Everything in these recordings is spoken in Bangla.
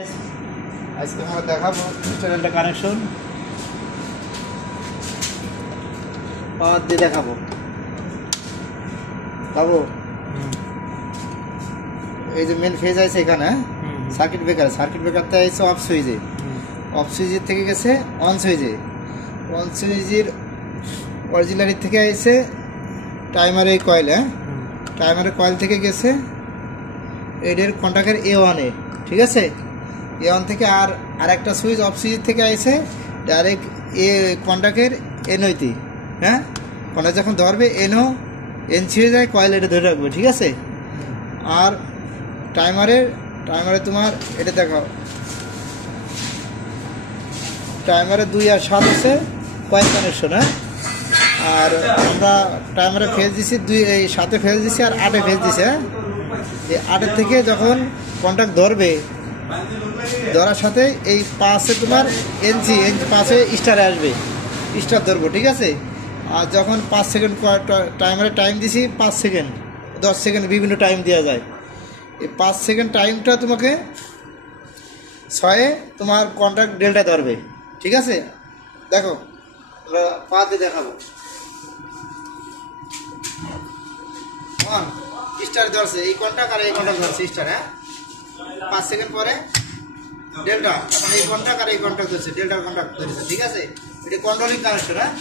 আজকে আমরা দেখাবো চ্যানেলটা কানেকশন পাওয়ার দিয়ে দেখাবো পাবো। এই যে মেন ফেজ আছে এখানে সার্কিট ব্রেকারটা আছে অফ সুইচের থেকে গেছে অন সুইচের অরিজিনালি থেকে আছে টাইমারের কয়েল, টাইমারের কয়েল থেকে গেছে এদের কন্ট্যাক্টের A1 ঠিক আছে। A1 থেকে আর একটা সুইচ অফ সুইচ থেকে আছে ডাইরেক্ট কন্ট্যাক্টের NO-তে। হ্যাঁ, কন্ট্যাক্ট যখন ধরবে এন ছিঁড়ে যায়, কয়েল এটা ধরে রাখবে, ঠিক আছে। আর টাইমারে তোমার এটা দেখাও, টাইমারে 2 আর 7 আছে কয়েল কানেকশন। হ্যাঁ, আর আমরা টাইমারে ফেজ দিছি 2, এই 7-এ ফেজ দিছি আর 8-এ ফেজ দিছি। হ্যাঁ, এই 8-এর থেকে যখন কন্ট্যাক্ট ধরবে, ধরার সাথে এই 5-এ তোমার এনসি 5-এ স্টারে আসবে, স্টার ধরবো, ঠিক আছে। আর যখন 5 সেকেন্ড টাইমারে টাইম দিছি 5 সেকেন্ড 10 সেকেন্ড বিভিন্ন টাইম দেওয়া যায়। এই 5 সেকেন্ড টাইমটা তোমাকে 6-এ তোমার কন্ট্যাক্ট ডেল্টা ধরবে, ঠিক আছে। দেখো আমরা পা দিয়ে দেখাবো। স্টার ধরছে এই কন্ট্যাক্ট আর এই কন্ট্যাক্ট ধরছে স্টার। হ্যাঁ, 5 সেকেন্ড পরে ডেল্টা, এখন এই কন্ট্যাক্ট আর এই কন্ট্যাক্ট ধরছে, ডেল্টার কন্ট্যাক্ট ধরেছে, ঠিক আছে। এটা কন্ট্রোলিং কানেকশন। হ্যাঁ,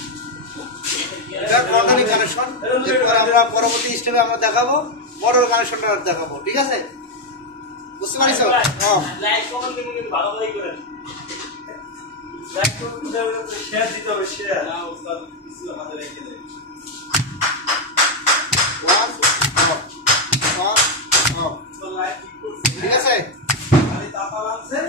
এটা কন্ট্রোলিং কানেকশন। এরপর আমরা পরবর্তী স্টেপে আমরা দেখাবো মোটর কানেকশনটা দেখাবো, ঠিক আছে। বুঝতে পারছো? হ্যাঁ, লাইক কমেন্ট কিন্তু ভালো করে করেন, লাইক কমেন্ট শেয়ার দিতে হবে, শেয়ার না ওস্তাদ কিছু আমাদের রেখে দেয়। ঠিক আছে, খালি তাপা লাগছে।